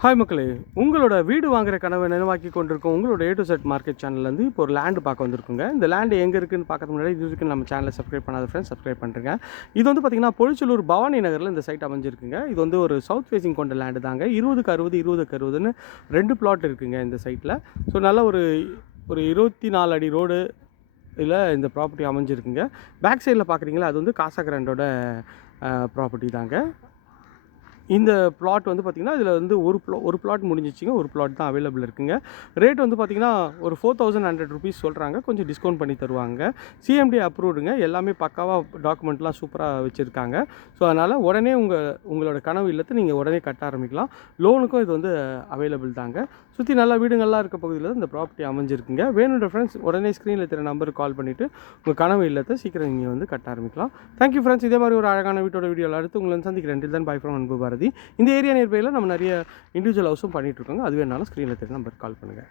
Hi மக்களே, உங்களோட வீடு வாங்குற கனவை நினைவாக்கி கொண்டிருக்கும் உங்களோட A to Z மார்க்கெட் சேனல்லேருந்து இப்போ ஒரு லேண்டு பார்க்க வந்திருக்குங்க. இந்த லேண்டு எங்கே இருக்குன்னு பார்க்கறதுக்கு முன்னாடி இது வரைக்கும் நம்ம சேனலை சப்ஸ்கிரைப் பண்ணாத ஃப்ரெண்ட்ஸ் சப்ஸ்கிரைப் பண்ணுறேங்க. இது வந்து பார்த்திங்கன்னா பொழிச்சலூர் பவானி நகரில் இந்த சைட் அமைஞ்சிருக்குங்க. இது வந்து ஒரு சவுத் ஃபேஸிங் கொண்ட லேண்டு தாங்க. 20x60 20x60ன்னு 2 பிளாட் இருக்குங்க இந்த சைட்டில். ஸோ நல்ல ஒரு 24 அடி ரோடு இதில் இந்த ப்ராப்பர்ட்டி அமைஞ்சிருக்குங்க. பேக் சைடில் பார்க்குறீங்களா, அது வந்து காசா கிராண்டோட ப்ராப்பர்ட்டி தாங்க. இந்த பிளாட் வந்து பார்த்திங்கன்னா இதில் வந்து ஒரு பிளாட் முடிஞ்சிச்சிங்க, ஒரு பிளாட் தான் அவைலபிள் இருக்குங்க. ரேட் வந்து பார்த்திங்கன்னா ஒரு 4100 ருபீஸ் சொல்கிறாங்க. கொஞ்சம் டிஸ்கவுண்ட் பண்ணி தருவாங்க. சிஎம்டி அப்ரூவ்டுங்க. எல்லாமே பக்காவாக டாக்குமெண்ட்லாம் சூப்பராக வச்சுருக்காங்க. ஸோ அதனால் உடனே உங்களோட கனவு இல்லத்தை நீங்கள் உடனே கட்ட ஆரம்பிக்கலாம். லோனுக்கும் இது வந்து அவைலபிள் தாங்க. சுற்றி நல்லா வீடுங்கள்லாம் இருக்க பகுதியில் தான் இந்த ப்ராப்பர்ட்டி அமைஞ்சிருக்குங்க. வேணுன்ற ஃப்ரெண்ட்ஸ் உடனே ஸ்க்ரீனில் தெரிய நம்பருக்கு கால் பண்ணிவிட்டு உங்கள் கனவு இல்லத்தை சீக்கிரம் நீங்கள் வந்து கட்ட ஆரம்பிக்கலாம். Thank you friends. இதே மாதிரி ஒரு அழகான வீட்டோட வீடியோவில் அடுத்து உங்களை சந்திக்கிறேன். Till then, bye from அன்பு பாரதி. இந்த ஏரியா நியர்பையில் நம்ம நிறைய இண்டிவிஜுவல் ஹவுஸும் பண்ணிகிட்ருக்கோங்க. அது வேணாலும் ஸ்க்ரீனில் தெரிய நம்பருக்கு கால் பண்ணுங்கள்.